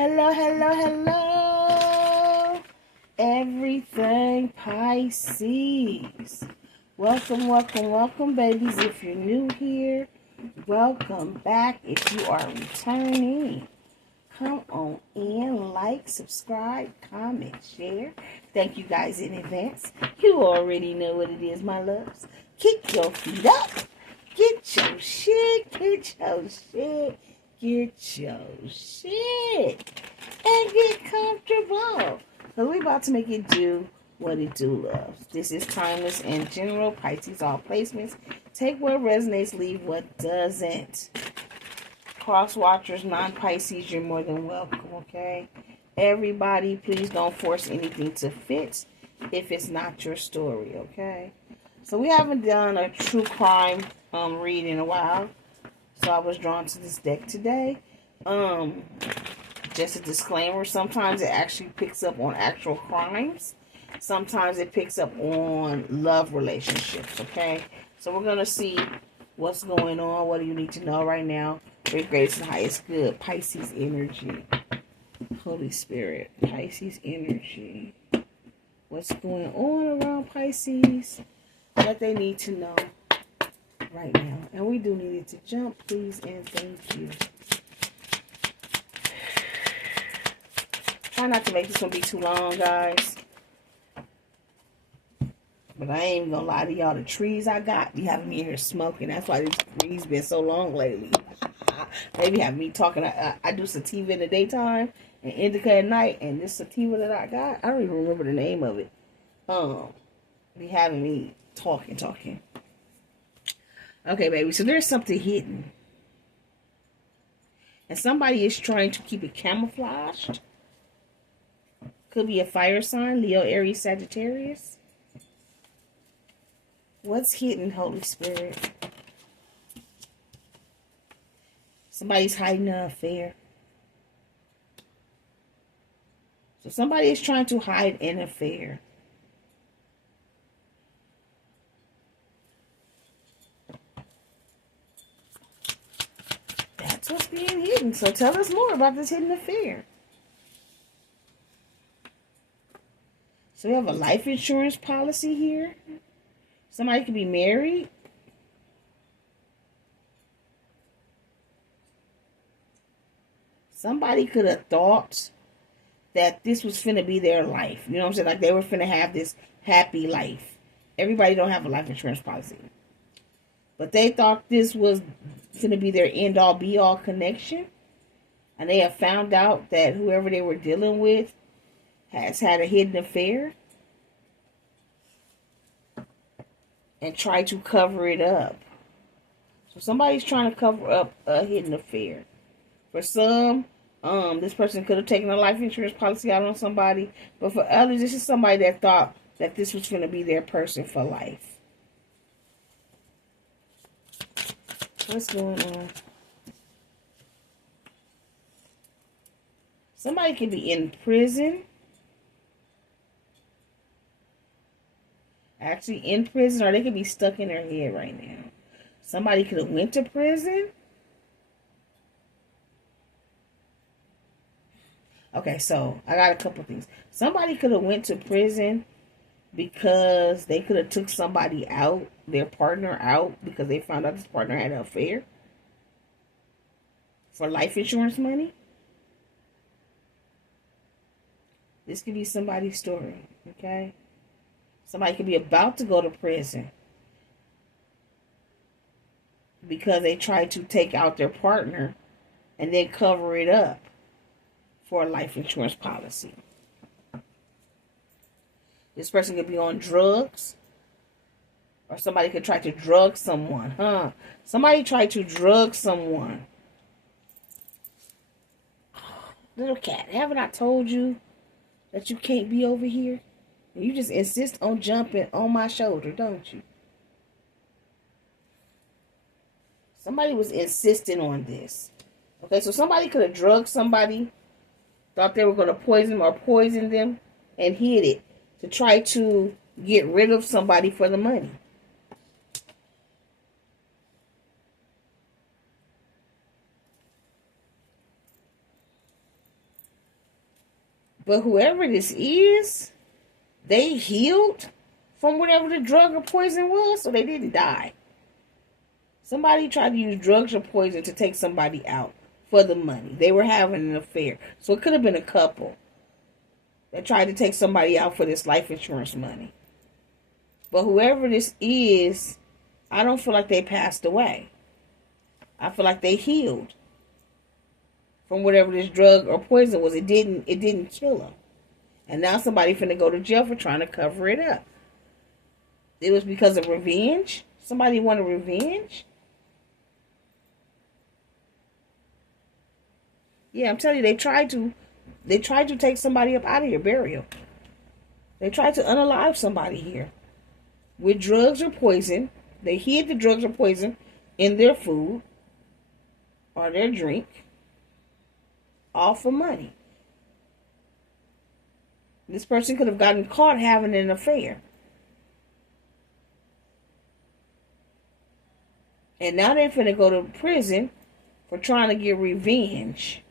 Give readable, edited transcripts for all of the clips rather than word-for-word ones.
Hello, hello, hello, everything Pisces. Welcome, welcome, welcome, babies. If you're new here, welcome back. If you are returning, come on in, like, subscribe, comment, share. Thank you guys in advance. You already know what it is, my loves. Kick your feet up. Get your shit, get your shit. Get your shit and get comfortable. So we're about to make it do what it do, loves. This is timeless and general. Pisces, all placements. Take what resonates, leave what doesn't. Cross watchers, non-Pisces, you're more than welcome, okay? Everybody, please don't force anything to fit if it's not your story, okay? So we haven't done a true crime read in a while. So I was drawn to this deck today. Just a disclaimer, sometimes it actually picks up on actual crimes. Sometimes it picks up on love relationships, okay? So we're going to see what's going on. What do you need to know right now? Great, greatest, and highest good. Pisces energy. Holy Spirit. Pisces energy. What's going on around Pisces? What they need to know right now. And we do need it to jump, please, and thank you. Try not to make this one be too long, guys. But I ain't even gonna lie to y'all. The trees I got be having me in here smoking. That's why this trees been so long lately. They be having me talking. I do sativa in the daytime and indica at night. And this sativa that I got, I don't even remember the name of it. Be having me talking. Okay, baby, so there's something hidden. And somebody is trying to keep it camouflaged. Could be a fire sign, Leo, Aries, Sagittarius. What's hidden, Holy Spirit? Somebody's hiding an affair. So somebody is trying to hide an affair. That's what's being hidden. So tell us more about this hidden affair. So we have a life insurance policy here. Somebody could be married. Somebody could have thought that this was finna be their life. You know what I'm saying? Like they were finna have this happy life. Everybody don't have a life insurance policy. But they thought this was going to be their end-all, be-all connection. And they have found out that whoever they were dealing with has had a hidden affair. And tried to cover it up. So somebody's trying to cover up a hidden affair. For some, this person could have taken a life insurance policy out on somebody. But for others, this is somebody that thought that this was going to be their person for life. What's going on? Somebody could be in prison. Actually in prison, or they could be stuck in their head right now. Somebody could have went to prison. Okay, so I got a couple things. Somebody could have went to prison because they could have took somebody out, their partner out, because they found out this partner had an affair for life insurance money. This could be somebody's story, okay? Somebody could be about to go to prison because they tried to take out their partner and then cover it up for a life insurance policy. This person could be on drugs. Or somebody could try to drug someone. Somebody tried to drug someone. Little cat, haven't I told you that you can't be over here? And you just insist on jumping on my shoulder, don't you? Somebody was insisting on this. Okay, so somebody could have drugged somebody, thought they were going to poison them, and hid it to try to get rid of somebody for the money. But whoever this is, they healed from whatever the drug or poison was, so they didn't die. Somebody tried to use drugs or poison to take somebody out for the money. They were having an affair. So it could have been a couple that tried to take somebody out for this life insurance money. But whoever this is, I don't feel like they passed away. I feel like they healed from whatever this drug or poison was. It didn't kill them. And now somebody finna go to jail for trying to cover it up. It was because of revenge. Somebody wanted revenge. Yeah, I'm telling you, they tried to take somebody up out of here, burial. They tried to unalive somebody here with drugs or poison. They hid the drugs or poison in their food or their drink, all for money. This person could have gotten caught having an affair. And now they're finna go to prison for trying to get revenge.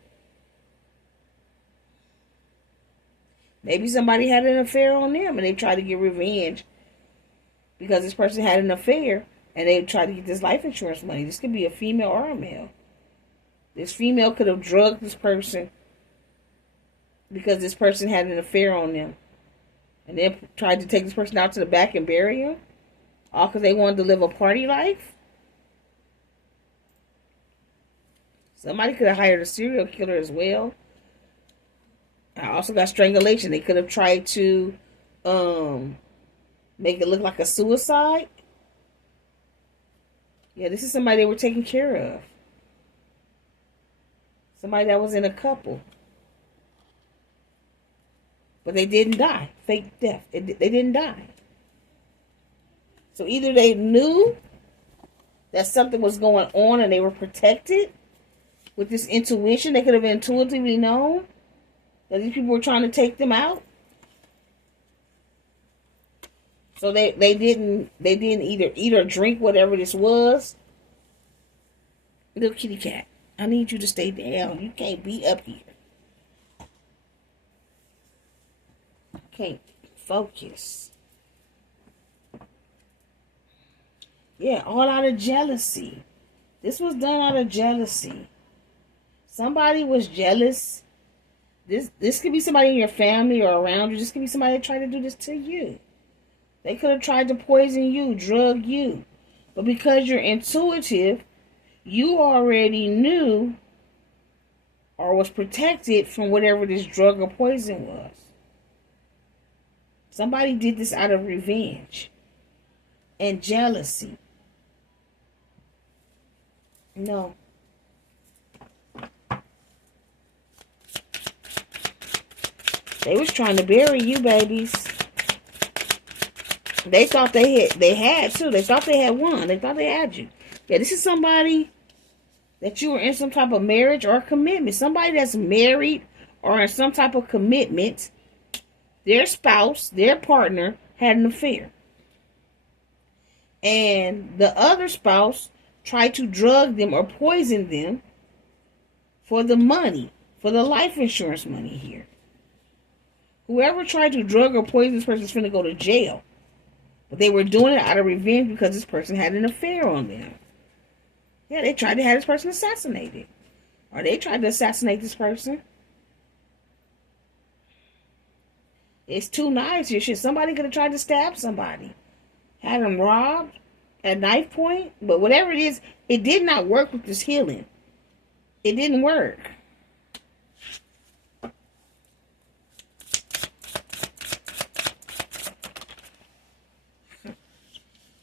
Maybe somebody had an affair on them and they tried to get revenge because this person had an affair and they tried to get this life insurance money. This could be a female or a male. This female could have drugged this person because this person had an affair on them. And then tried to take this person out to the back and bury him. All because they wanted to live a party life. Somebody could have hired a serial killer as well. I also got strangulation. They could have tried to make it look like a suicide. Yeah, this is somebody they were taking care of. Somebody that was in a couple. But they didn't die. Fake death. They didn't die. So either they knew that something was going on and they were protected with this intuition. They could have intuitively known that these people were trying to take them out. So they didn't either eat or drink whatever this was. Little kitty cat, I need you to stay down. You can't be up here. Can't focus. Yeah, all out of jealousy. This was done out of jealousy. Somebody was jealous. This could be somebody in your family or around you. This could be somebody that tried to do this to you. They could have tried to poison you, drug you. But because you're intuitive, you already knew or was protected from whatever this drug or poison was. Somebody did this out of revenge and jealousy. No. They was trying to bury you, babies. They thought they had too. They thought they had won. They thought they had you. Yeah, this is somebody that you were in some type of marriage or commitment. Somebody that's married or in some type of commitment. Their spouse, their partner, had an affair. And the other spouse tried to drug them or poison them for the money, for the life insurance money here. Whoever tried to drug or poison this person is going to go to jail. But they were doing it out of revenge because this person had an affair on them. Yeah, they tried to have this person assassinated. Or they tried to assassinate this person. It's too nice here. Shit, somebody could have tried to stab somebody. Had them robbed at knife point. But whatever it is, it did not work with this healing. It didn't work.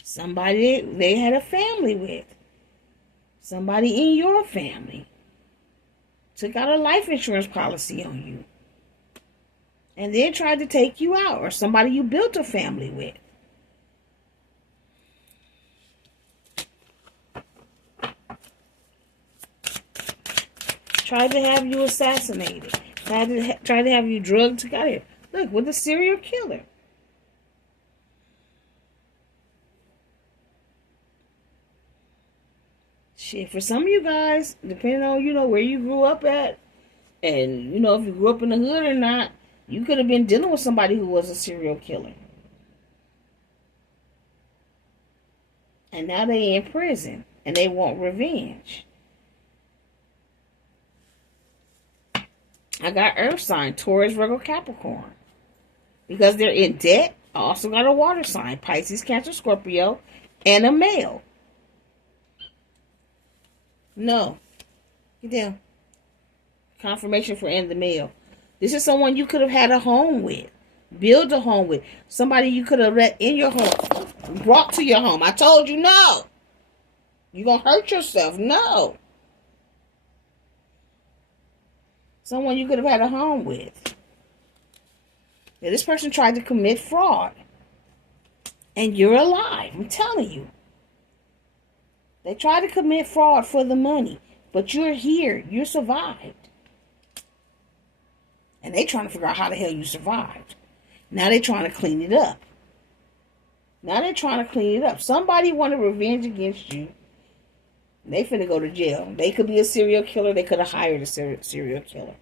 Somebody they had a family with. Somebody in your family took out a life insurance policy on you. And then tried to take you out. Or somebody you built a family with. Tried to have you assassinated. Tried to have you drugged to get here. Look, with a serial killer. Shit, for some of you guys, depending on, where you grew up at, and, if you grew up in the hood or not, You could have been dealing with somebody who was a serial killer. And now they in prison. And they want revenge. I got earth sign, Taurus, Virgo, Capricorn. Because they're in debt, I also got a water sign, Pisces, Cancer, Scorpio, and a male. No. Get down. Confirmation for and the male. This is someone you could have had a home with. Build a home with. Somebody you could have let in your home. Brought to your home. I told you no. You're going to hurt yourself. No. Someone you could have had a home with. Yeah, this person tried to commit fraud. And you're alive. I'm telling you. They tried to commit fraud for the money. But you're here. You survived. And they trying to figure out how the hell you survived. Now they trying to clean it up. Now they're trying to clean it up. Somebody wanted revenge against you. They finna go to jail. They could be a serial killer. They could have hired a serial killer.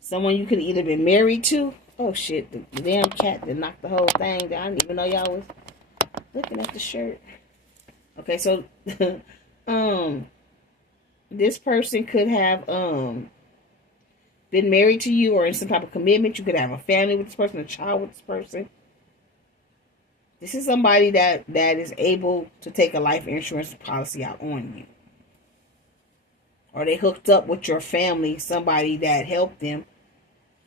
Someone you could have either been married to. Oh shit, the damn cat that knocked the whole thing down. I didn't even know y'all was looking at the shirt. Okay, so this person could have been married to you or in some type of commitment. You could have a family with this person, a child with this person. This is somebody that is able to take a life insurance policy out on you. Or they hooked up with your family, somebody that helped them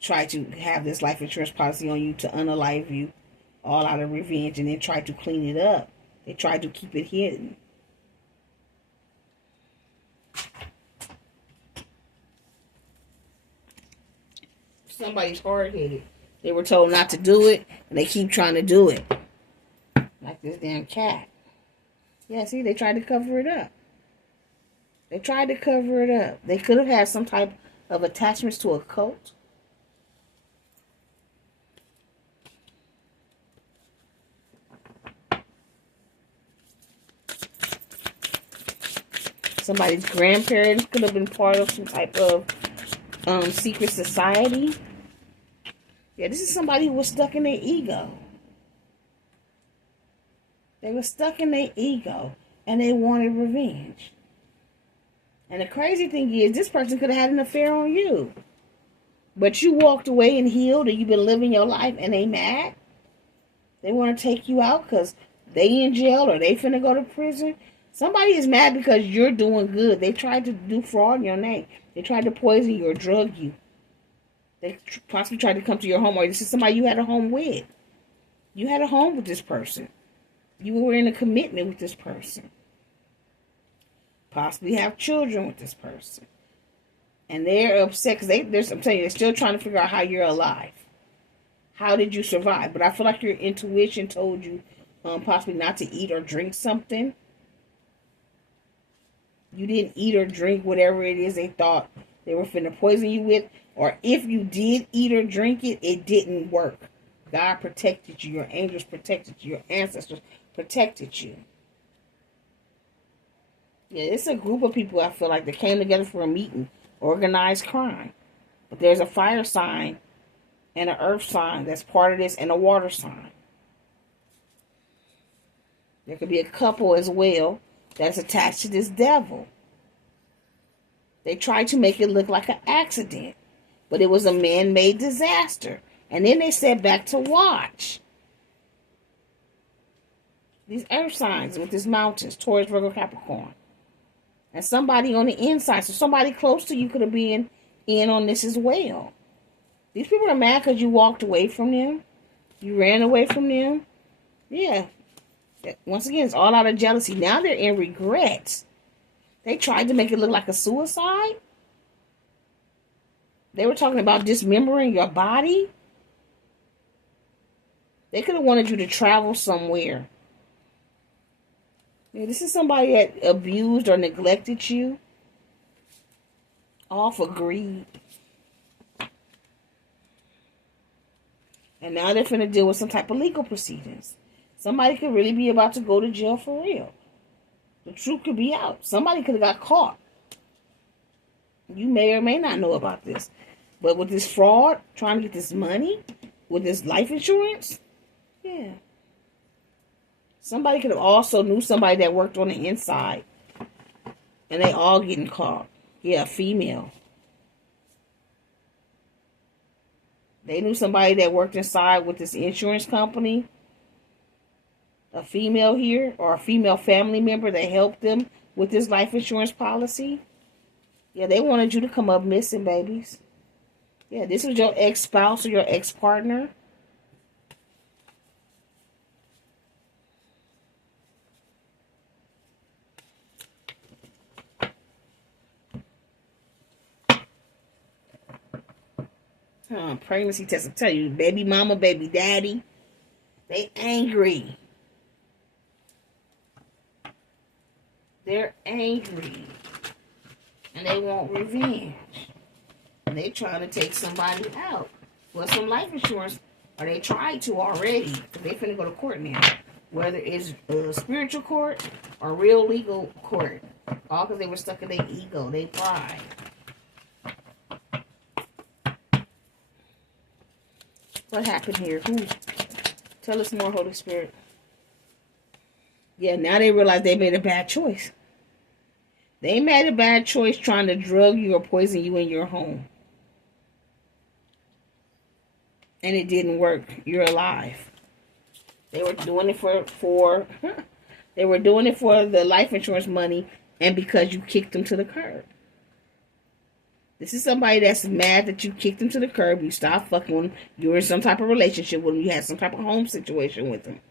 try to have this life insurance policy on you to unalive you, all out of revenge, and then try to clean it up. They tried to keep it hidden. Somebody's hard-headed. They were told not to do it, and they keep trying to do it. Like this damn cat. Yeah, see, they tried to cover it up. They tried to cover it up. They could have had some type of attachments to a cult. Somebody's grandparents could have been part of some type of secret society. Yeah, this is somebody who was stuck in their ego. They were stuck in their ego, and they wanted revenge. And the crazy thing is, this person could have had an affair on you. But you walked away and healed, and you've been living your life, and they mad. They want to take you out because they in jail or they finna go to prison. Somebody is mad because you're doing good. They tried to do fraud in your name. They tried to poison you or drug you. They possibly tried to come to your home, or this is somebody you had a home with. You had a home with this person. You were in a commitment with this person. Possibly have children with this person. And they're upset because I'm telling you, they're still trying to figure out how you're alive. How did you survive? But I feel like your intuition told you possibly not to eat or drink something. You didn't eat or drink whatever it is they thought they were finna poison you with. Or if you did eat or drink it, it didn't work. God protected you. Your angels protected you. Your ancestors protected you. Yeah, it's a group of people, I feel like, that came together for a meeting. Organized crime. But there's a fire sign and an earth sign that's part of this, and a water sign. There could be a couple as well that's attached to this devil. They tried to make it look like an accident, but it was a man-made disaster. And then they sat back to watch. These earth signs with these mountains, Taurus, Virgo, Capricorn. And somebody on the inside, so somebody close to you could have been in on this as well. These people are mad because you walked away from them. You ran away from them. Yeah. Once again, it's all out of jealousy. Now they're in regret. They tried to make it look like a suicide. They were talking about dismembering your body. They could have wanted you to travel somewhere. Yeah, this is somebody that abused or neglected you. All for greed. And now they're finna deal with some type of legal proceedings. Somebody could really be about to go to jail for real. The truth could be out. Somebody could have got caught. You may or may not know about this. But with this fraud, trying to get this money, with this life insurance, yeah. Somebody could have also knew somebody that worked on the inside. And they all getting caught. Yeah, female. They knew somebody that worked inside with this insurance company. A female here, or a female family member that helped them with this life insurance policy. Yeah, they wanted you to come up missing, babies. Yeah, this was your ex-spouse or your ex-partner. Pregnancy test will tell you, baby mama, baby daddy, they angry. They're angry. And they want revenge. And they trying to take somebody out for some life insurance. Or they tried to already. Because they finna go to court now. Whether it's spiritual court or real legal court. All because they were stuck in their ego, their pride. What happened here? Tell us more, Holy Spirit. Yeah, now they realize they made a bad choice. They made a bad choice trying to drug you or poison you in your home. And it didn't work. You're alive. They were doing it for they were doing it for the life insurance money and because you kicked them to the curb. This is somebody that's mad that you kicked them to the curb. You stopped fucking with them. You were in some type of relationship with them. You had some type of home situation with them.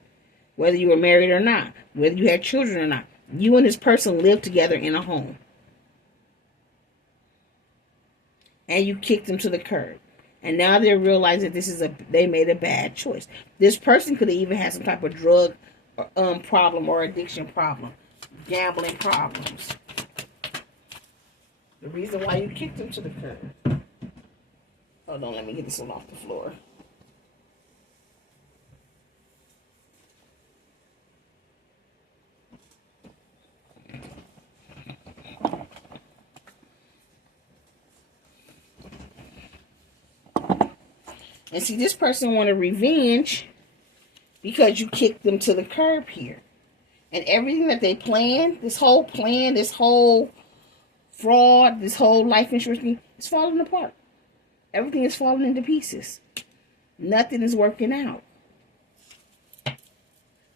Whether you were married or not. Whether you had children or not. You and this person lived together in a home. And you kicked them to the curb. And now they're realizing they made a bad choice. This person could have even had some type of drug problem or addiction problem. Gambling problems. The reason why you kicked them to the curb. Hold on, let me get this one off the floor. And see, this person wanted revenge because you kicked them to the curb here. And everything that they planned, this whole fraud, this whole life insurance thing, is falling apart. Everything is falling into pieces. Nothing is working out.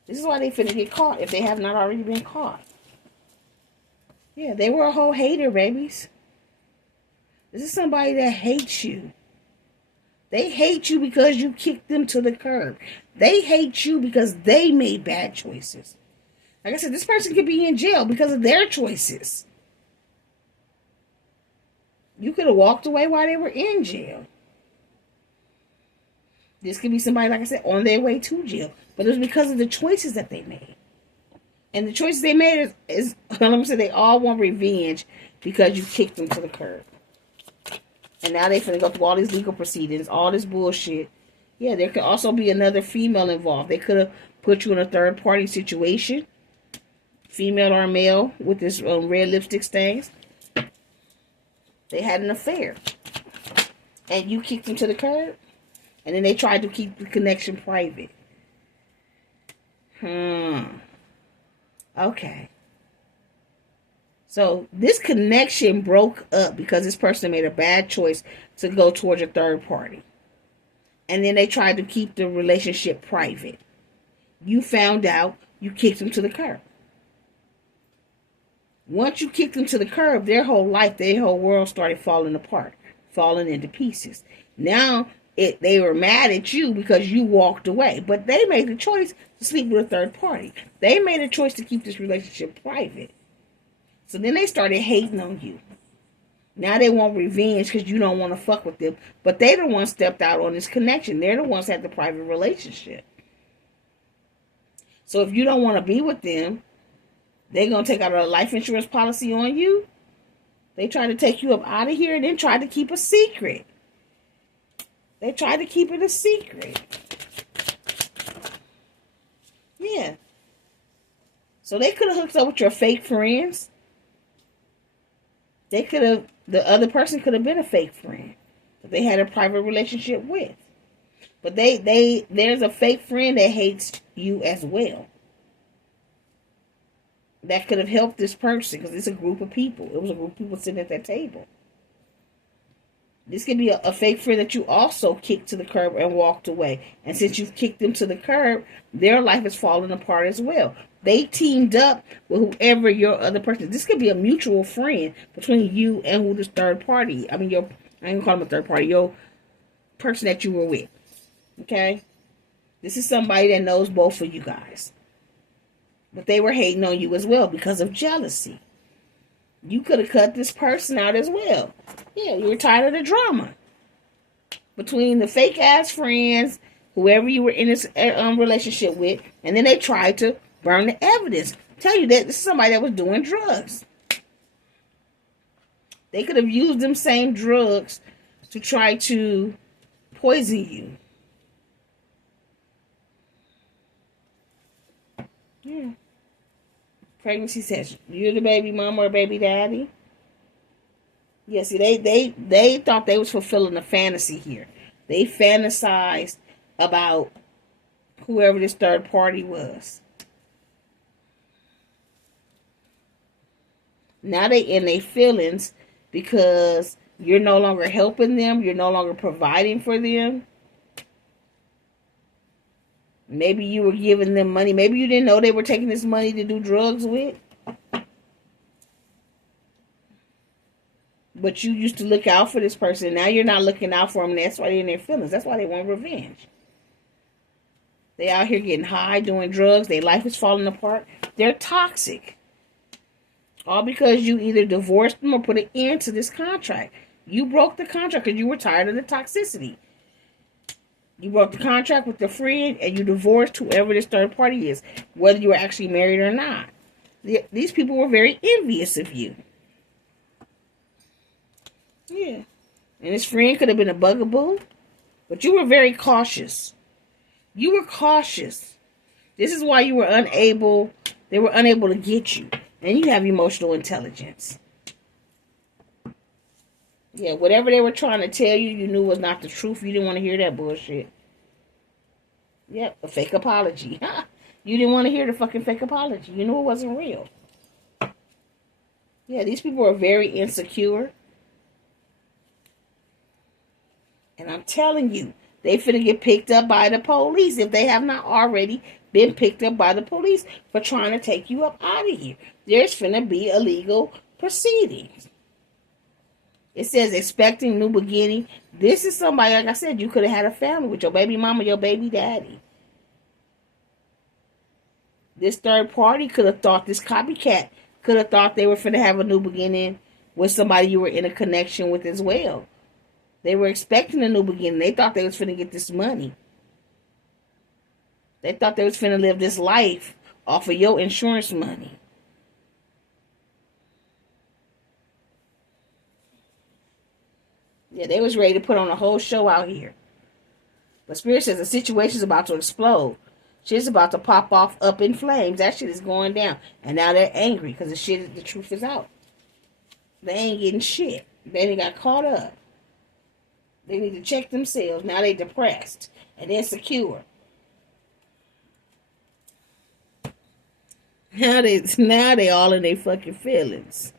This is why they finna get caught if they have not already been caught. Yeah, they were a whole hater, babies. This is somebody that hates you. They hate you because you kicked them to the curb. They hate you because they made bad choices. Like I said, this person could be in jail because of their choices. You could have walked away while they were in jail. This could be somebody, like I said, on their way to jail. But it was because of the choices that they made. And the choices they made is let me say, they all want revenge because you kicked them to the curb. And now they finna go through all these legal proceedings, all this bullshit. Yeah, there could also be another female involved. They could have put you in a third-party situation. Female or male with this red lipstick stains. They had an affair. And you kicked them to the curb. And then they tried to keep the connection private. Okay. So this connection broke up because this person made a bad choice to go towards a third party. And then they tried to keep the relationship private. You found out, you kicked them to the curb. Once you kicked them to the curb, their whole life, their whole world started falling apart, falling into pieces. Now they were mad at you because you walked away. But they made the choice to sleep with a third party. They made a choice to keep this relationship private. So then they started hating on you. Now they want revenge because you don't want to fuck with them. But they the ones stepped out on this connection. They're the ones that had the private relationship. So if you don't want to be with them, they're going to take out a life insurance policy on you. They try to take you up out of here and then try to keep a secret. They try to keep it a secret. Yeah. So they could have hooked up with your fake friends. They could have The other person could have been a fake friend that they had a private relationship with. But there's a fake friend that hates you as well. That could have helped this person because it's a group of people. It was a group of people sitting at that table. This could be a fake friend that you also kicked to the curb and walked away. And since you've kicked them to the curb, their life is falling apart as well. They teamed up with whoever your other person is. This could be a mutual friend between you and who this third party. I mean, I ain't gonna call them a third party. Your person that you were with. Okay? This is somebody that knows both of you guys. But they were hating on you as well because of jealousy. You could have cut this person out as well. Yeah, you were tired of the drama. Between the fake ass friends, whoever you were in this relationship with, and then they tried to burn the evidence. Tell you that this is somebody that was doing drugs. They could have used them same drugs to try to poison you. Yeah. Pregnancy says you're the baby mama or baby daddy. Yeah, see, they thought they was fulfilling a fantasy here. They fantasized about whoever this third party was. Now they in their feelings because you're no longer helping them. You're no longer providing for them. Maybe you were giving them money. Maybe you didn't know they were taking this money to do drugs with. But you used to look out for this person. Now you're not looking out for them. And that's why they're in their feelings. That's why they want revenge. They out here getting high, doing drugs. Their life is falling apart. They're toxic. All because you either divorced them or put an end to this contract. You broke the contract because you were tired of the toxicity. You broke the contract with your friend and you divorced whoever this third party is, whether you were actually married or not. These people were very envious of you. Yeah. And his friend could have been a bugaboo, but you were very cautious. You were cautious. This is why you were unable, they were unable to get you. And you have emotional intelligence. Yeah, whatever they were trying to tell you, you knew was not the truth. You didn't want to hear that bullshit. Yep, a fake apology. You didn't want to hear the fucking fake apology. You knew it wasn't real. Yeah, these people are very insecure. And I'm telling you, they finna get picked up by the police if they have not already been picked up by the police for trying to take you up out of here. There's finna be illegal proceedings. It says expecting new beginning. This is somebody, like I said, you could have had a family with your baby mama, your baby daddy. This third party could have thought, this copycat could have thought they were finna have a new beginning with somebody you were in a connection with as well. They were expecting a new beginning. They thought they was finna get this money. They thought they was finna live this life off of your insurance money. Yeah, they was ready to put on a whole show out here. But Spirit says the situation's about to explode. Shit's about to pop off up in flames. That shit is going down. And now they're angry because the truth is out. They ain't getting shit. They ain't got caught up. They need to check themselves. Now they depressed and insecure. Now they all in their fucking feelings.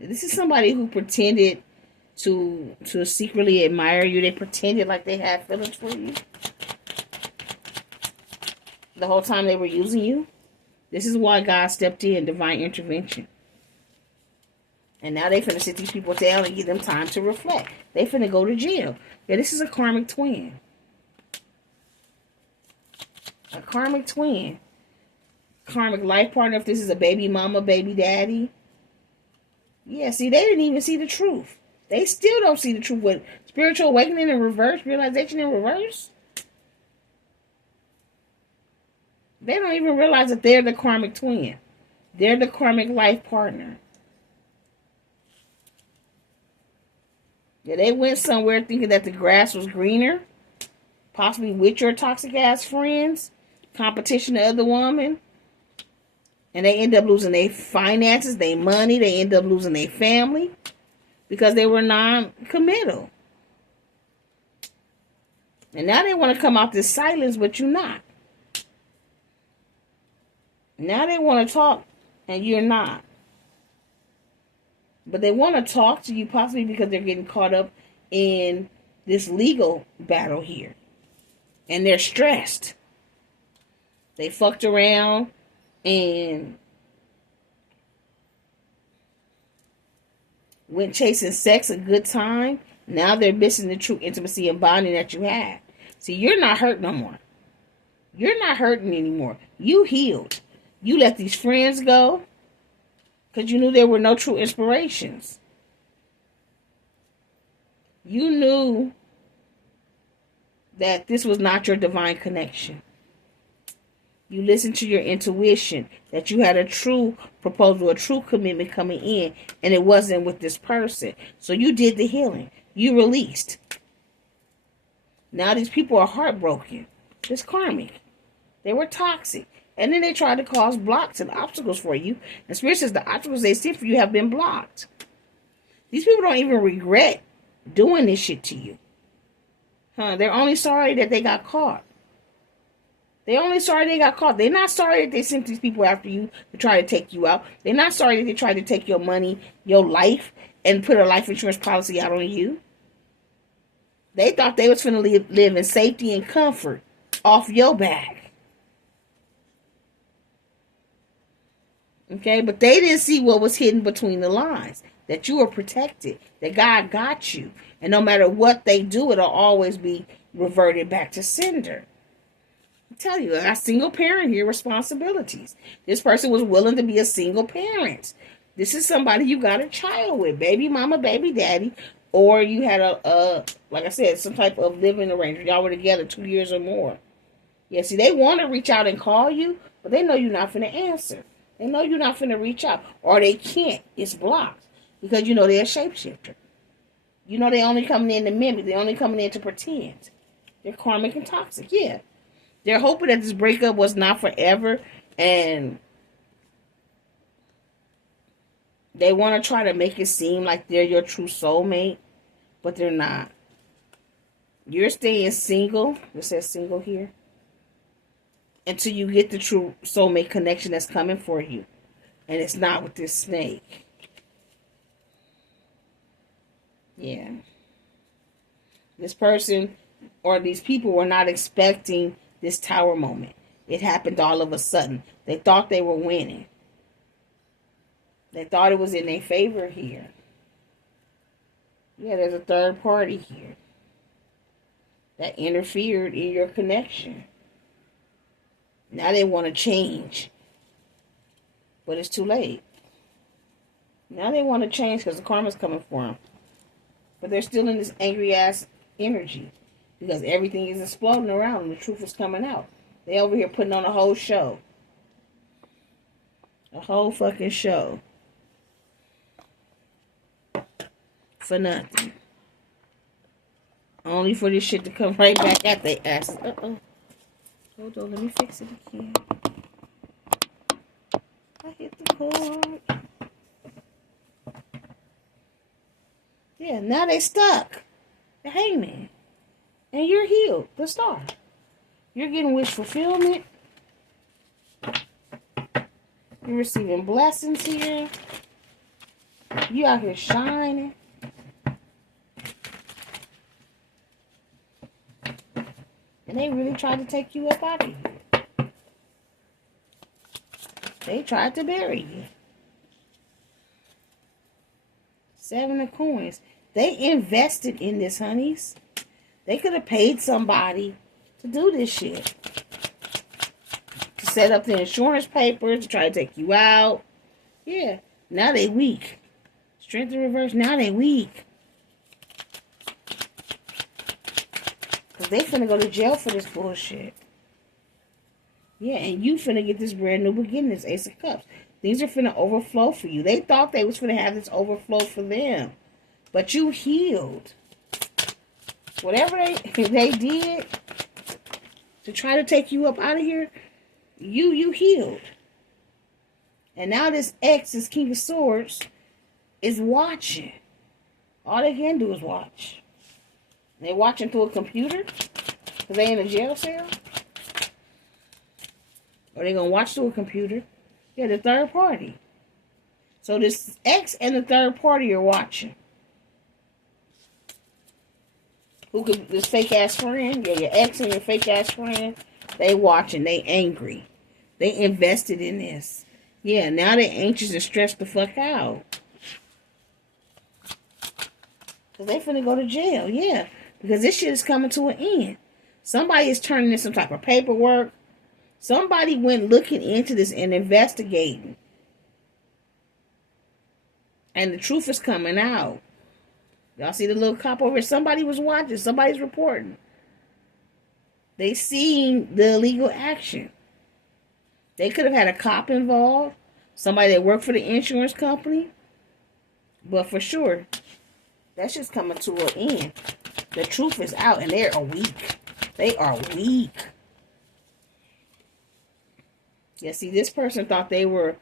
This is somebody who pretended to secretly admire you. They pretended like they had feelings for you. The whole time they were using you. This is why God stepped in, divine intervention. And now they finna sit these people down and give them time to reflect. They finna go to jail. Yeah, this is a karmic twin. A karmic twin. Karmic life partner, if this is a baby mama, baby daddy. Yeah, see, they didn't even see the truth. They still don't see the truth. With spiritual awakening in reverse, realization in reverse. They don't even realize that they're the karmic twin. They're the karmic life partner. Yeah, they went somewhere thinking that the grass was greener. possibly with your toxic ass friends, competition to other women, and they end up losing their finances, their money, they end up losing their family because they were non-committal. And now they want to come out this silence, but you're not. Now they want to talk, and you're not. But they want to talk to you possibly because they're getting caught up in this legal battle here. And they're stressed. They fucked around and went chasing sex, a good time. Now they're missing the true intimacy and bonding that you had. See, you're not hurt no more. You're not hurting anymore. You healed. You let these friends go because you knew there were no true inspirations. You knew that this was not your divine connection. You listened to your intuition that you had a true proposal, a true commitment coming in, and it wasn't with this person. So you did the healing. You released. Now these people are heartbroken. It's karmic. They were toxic. And then they tried to cause blocks and obstacles for you. And Spirit says the obstacles they see for you have been blocked. These people don't even regret doing this shit to you. They're only sorry that they got caught. They're only sorry they got caught. They're not sorry that they sent these people after you to try to take you out. They're not sorry that they tried to take your money, your life, and put a life insurance policy out on you. They thought they was finna live in safety and comfort off your back. Okay, but they didn't see what was hidden between the lines. That you were protected. That God got you. And no matter what they do, it'll always be reverted back to sender. I tell you, a single parent here, responsibilities. This person was willing to be a single parent. This is somebody you got a child with. Baby mama, baby daddy. Or you had like I said, some type of living arrangement. Y'all were together 2 years or more. Yeah, see, they want to reach out and call you, but they know you're not finna answer. They know you're not finna reach out. Or they can't. It's blocked. Because you know they're a shapeshifter. You know they only coming in to mimic. They're only coming in to pretend. They're karmic and toxic. Yeah. They're hoping that this breakup was not forever. And they want to try to make it seem like they're your true soulmate. But they're not. You're staying single. It says single here. Until you get the true soulmate connection that's coming for you. And it's not with this snake. Yeah. This person or these people were not expecting this tower moment. It happened all of a sudden. They thought they were winning. They thought it was in their favor here. Yeah, there's a third party here that interfered in your connection. Now they want to change. But it's too late. Now they want to change because the karma's coming for them. But they're still in this angry ass energy. Because everything is exploding around and the truth is coming out. They over here putting on a whole show. A whole fucking show. For nothing. Only for this shit to come right back at their asses. Uh-oh. Hold on, let me fix it again. I hit the cord. Yeah, now they stuck. The hangman. And you're healed. The star. You're getting wish fulfillment. You're receiving blessings here. You out here shining. And they really tried to take you up out of here. They tried to bury you. 7 of coins. They invested in this, honeys. They could have paid somebody to do this shit. To set up the insurance papers, to try to take you out. Yeah. Now they weak. Strength in reverse. Now they weak. Because they finna go to jail for this bullshit. Yeah, and you finna get this brand new beginning, this Ace of Cups. Things are finna overflow for you. They thought they was finna have this overflow for them. But you healed. Whatever they did, to try to take you up out of here, you healed. And now this ex, this King of Swords, is watching. All they can do is watch. They're watching through a computer because they in a jail cell. Or they going to watch through a computer. Yeah, the third party. So this ex and the third party are watching. Who could, this fake ass friend? Yeah, your ex and your fake ass friend. They watching. They angry. They invested in this. Yeah, now they anxious and stressed the fuck out. Because they finna go to jail. Yeah. Because this shit is coming to an end. Somebody is turning in some type of paperwork. Somebody went looking into this and investigating. And the truth is coming out. Y'all see the little cop over here? Somebody was watching. Somebody's reporting. They seen the illegal action. They could have had a cop involved. Somebody that worked for the insurance company. But for sure, that's just coming to an end. The truth is out and they are weak. They are weak. Yeah, see, this person thought they were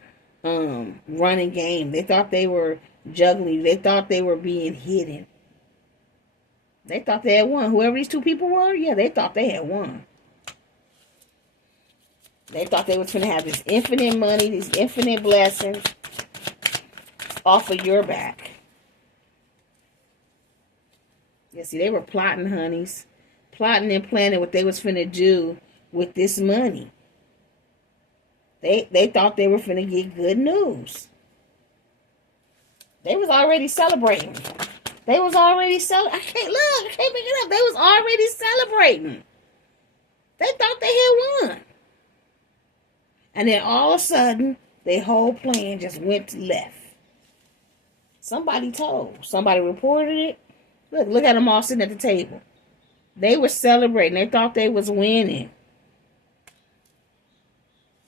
running game. They thought they were juggling. They thought they were being hidden. They thought they had won. Whoever these two people were, yeah, they thought they had won. They thought they was going to have this infinite money, these infinite blessings off of your back. Yeah, see, they were plotting, honeys. Plotting and planning what they was finna do with this money. They thought they were finna get good news. They was already celebrating. They was already I can't pick it up. They was already celebrating. They thought they had won. And then all of a sudden, their whole plan just went left. Somebody told. Somebody reported it. Look at them all sitting at the table. They were celebrating. They thought they was winning.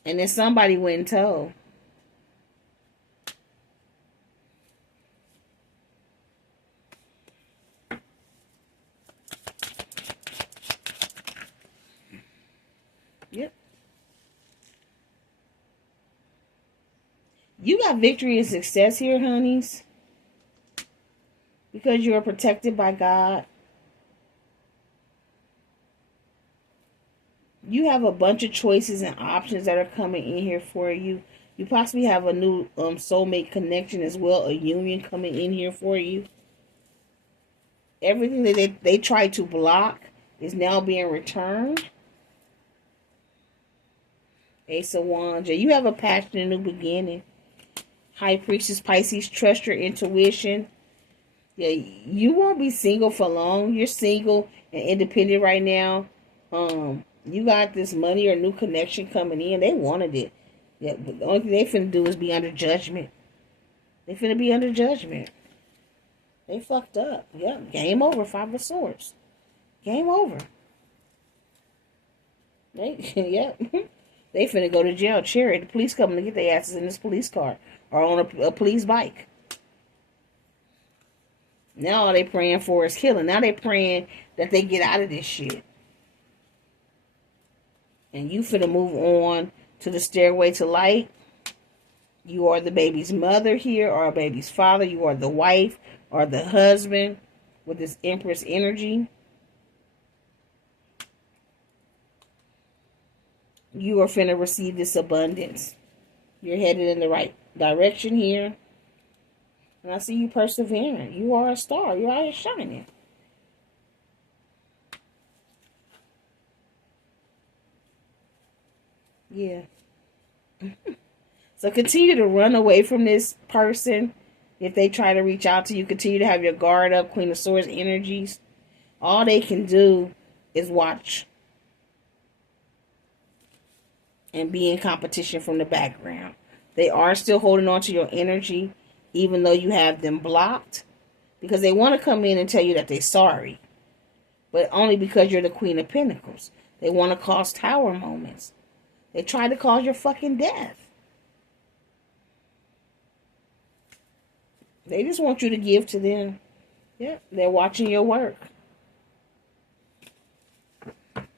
And then somebody went and told. Yep. You got victory and success here, honeys. Because you are protected by God. You have a bunch of choices and options that are coming in here for you. You possibly have a new soulmate connection as well. A union coming in here for you. Everything that they tried to block is now being returned. Ace of Wands. You have a passion and new beginning. High Priestess Pisces. Trust your intuition. Yeah, you won't be single for long. You're single and independent right now. You got this money or new connection coming in. They wanted it. Yeah, but the only thing they finna do is be under judgment. They finna be under judgment. They fucked up. Yep, game over. 5 of Swords. Game over. Yep. They finna go to jail. Chariot. The police coming to get their asses in this police car or on a police bike. Now all they praying for is healing. Now they praying that they get out of this shit. And you finna move on to the stairway to light. You are the baby's mother here or a baby's father. You are the wife or the husband with this Empress energy. You are finna receive this abundance. You're headed in the right direction here. And I see you persevering. You are a star. You're out here shining. Yeah. So continue to run away from this person. If they try to reach out to you, continue to have your guard up. Queen of Swords energies. All they can do is watch. And be in competition from the background. They are still holding on to your energy. Even though you have them blocked. Because they want to come in and tell you that they're sorry. But only because you're the Queen of Pentacles. They want to cause tower moments. They try to cause your fucking death. They just want you to give to them. Yep, they're watching your work.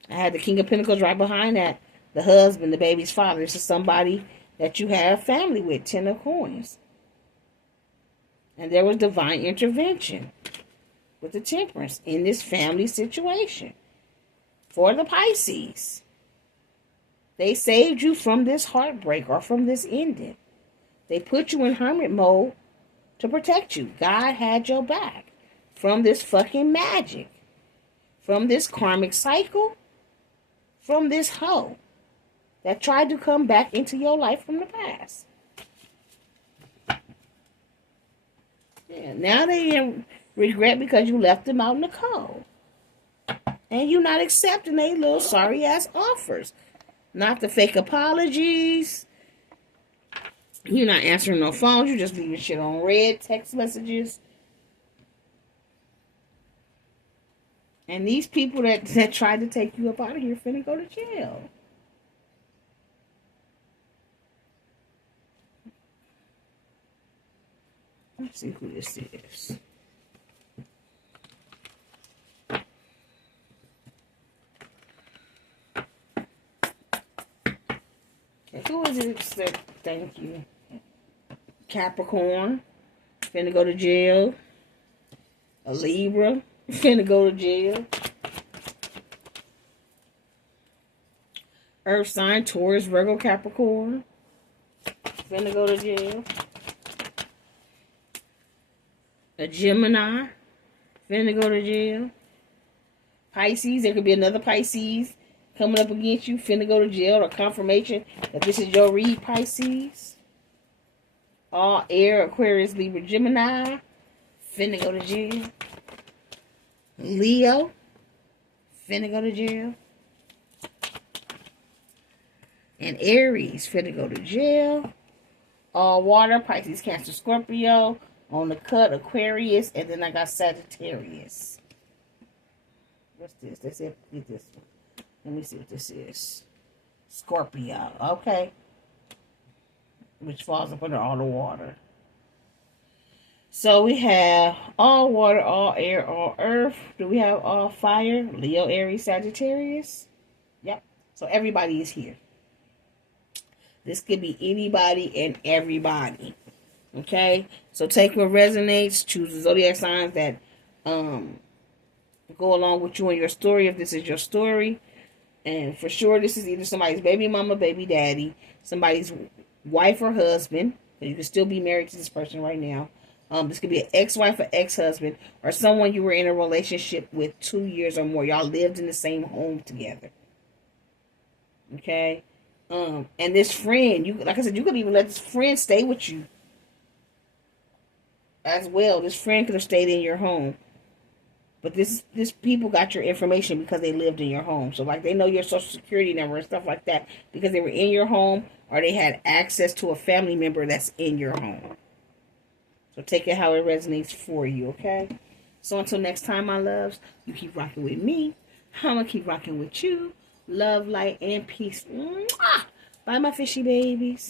I had the King of Pentacles right behind that. The husband, the baby's father. This is somebody that you have family with. 10 of Coins. And there was divine intervention with the Temperance in this family situation. For the Pisces. They saved you from this heartbreak or from this ending. They put you in hermit mode to protect you. God had your back from this fucking magic. From this karmic cycle. From this hoe that tried to come back into your life from the past. Yeah, now they regret because you left them out in the cold. And you're not accepting they little sorry ass offers. Not the fake apologies. You're not answering no phones. You're just leaving shit on red, text messages. And these people that tried to take you up out of here finna go to jail. Let's see who this is. Okay, who is it? Thank you. Capricorn. Finna go to jail. A Libra. Finna go to jail. Earth sign, Taurus, Virgo, Capricorn. Finna go to jail. A Gemini. Finna go to jail. Pisces, there could be another Pisces coming up against you. Finna go to jail, or confirmation that this is your read, Pisces. All air, Aquarius, Libra, Gemini. Finna go to jail. Leo. Finna go to jail. And Aries. Finna go to jail. All water, Pisces, Cancer, Scorpio. On the cut, Aquarius. And then I got Sagittarius. What's this? Let's get this one. Let me see what this is. Scorpio. Okay. Which falls up under all the water. So we have all water, all air, all earth. Do we have all fire? Leo, Aries, Sagittarius. Yep. So everybody is here. This could be anybody and everybody. Okay? So take what resonates. Choose the zodiac signs that go along with you and your story, if this is your story. And for sure, this is either somebody's baby mama, baby daddy, somebody's wife or husband. You can still be married to this person right now. This could be an ex-wife or ex-husband, or someone you were in a relationship with 2 years or more. Y'all lived in the same home together. Okay? And this friend, you, like I said, you could even let this friend stay with you as well. This friend could have stayed in your home. But this people got your information because they lived in your home. So, like, they know your social security number and stuff like that because they were in your home, or they had access to a family member that's in your home. So take it how it resonates for you, okay? So until next time, my loves, you keep rocking with me. I'm going to keep rocking with you. Love, light, and peace. Mwah! Bye, my fishy babies.